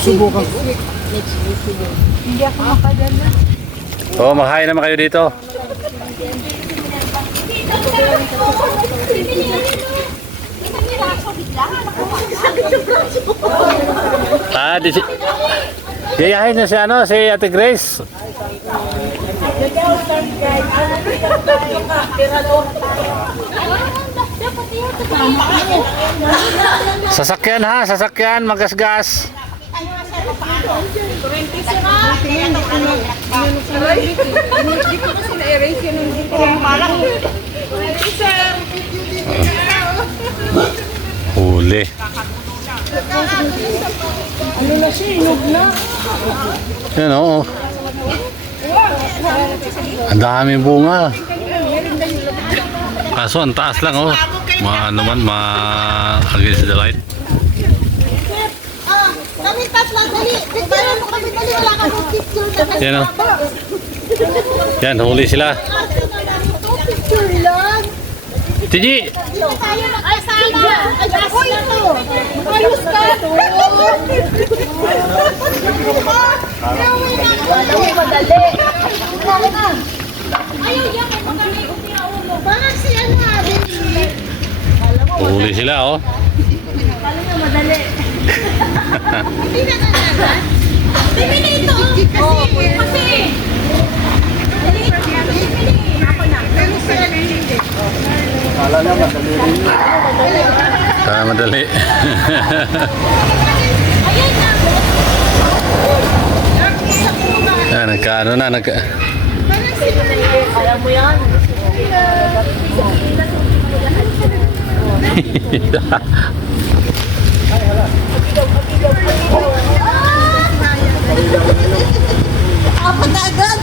Susubukan ko. Hindi ako makadala. Oo, makain naman kayo dito. Gayahin na si si Ate Grace. Sasakyan ha, sasakyan, magasgas. Huli. Ano na siya, inog na. Yan oo. Ang daming bunga. Kaso ang taas lang oh. Ano man, against the light. Kami tatlo, dali. Picture mo kami, dali. Wala ka mong picture. Yan o. Yan, huli sila. Picture lang. Tiji! Dito tayo nakasama. Ay, ako ito. Ayos ka. Ay, madali. Ayaw yan. Parang si ano nga. Huli sila oh. Alam mo, madali. Hindi na nalaman. Hindi na ito. Kasi. Ako na. Pero sa hindi. Kala na madali rin. Kaya madali. Ayan na. Yan, nagkaano na, Alam mo yan? Apat na agad.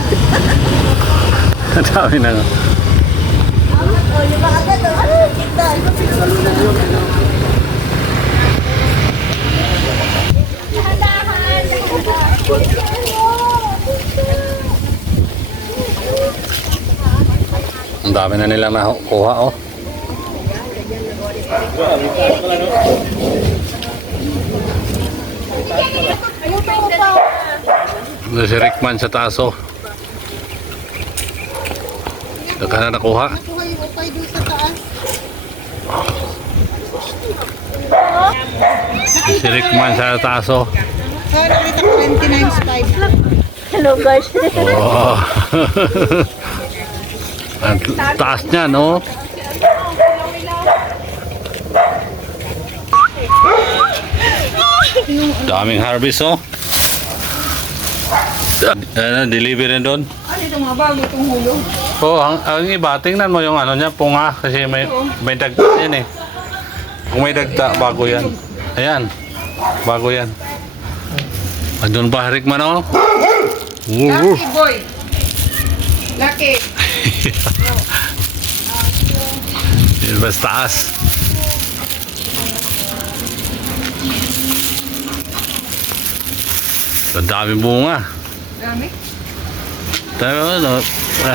Ang dami na nga. O, lima agad. Ano? Kita. Ang dami na nilang nakuha oh. Si Rickman sa taas oh. Saka na nakuha. Nakuha yung upay doon sa taas. Si Rickman sa taas oh. Nakita ko 29.5. Hello guys. Oh. Ang taas niya no. Daming harvest oh. Deliver rin doon. Ano itong mabaw, itong hulog? Oh, ang iba, tingnan mo yung ano niya, punga kasi may dagta yan eh. Kung may dagta, bago yan. Ayan, bago yan. Andun ba, Rickman oh? Lucky boy. Lucky. Yan ba sa taas? Ang daming bunga. Dami. Tayo, no,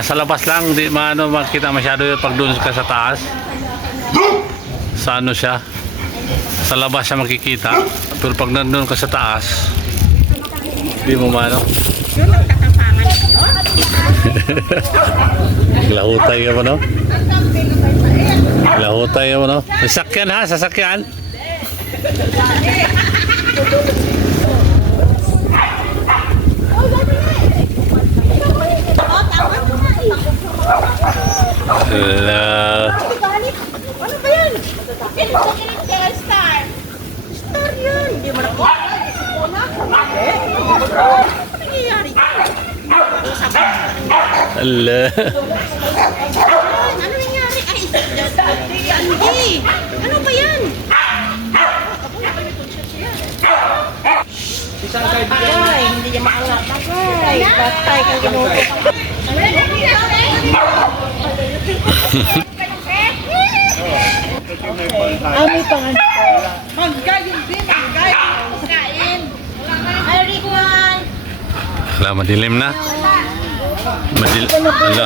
sa labas lang, di makita masyado yung pag doon ka sa taas. Sa ano siya? Sa labas siya makikita. Pero pag nandun ka sa taas, di mo mano. Lahutay ka mo no? Lahutay ka mo no? Sasakyan ha, sasakyan. Hello. Ano ba yan? Star. Star yun. Hindi mo na po. Ano nangyayari? Hello. Ano nangyari? Ay, hindi. Ano ba yan? Ay, hindi niya maangat. Ay, patay kang ginuto. Ami pangan. Magkain din, magkain. Ay, Rickman. Wala, madilim na. Ala.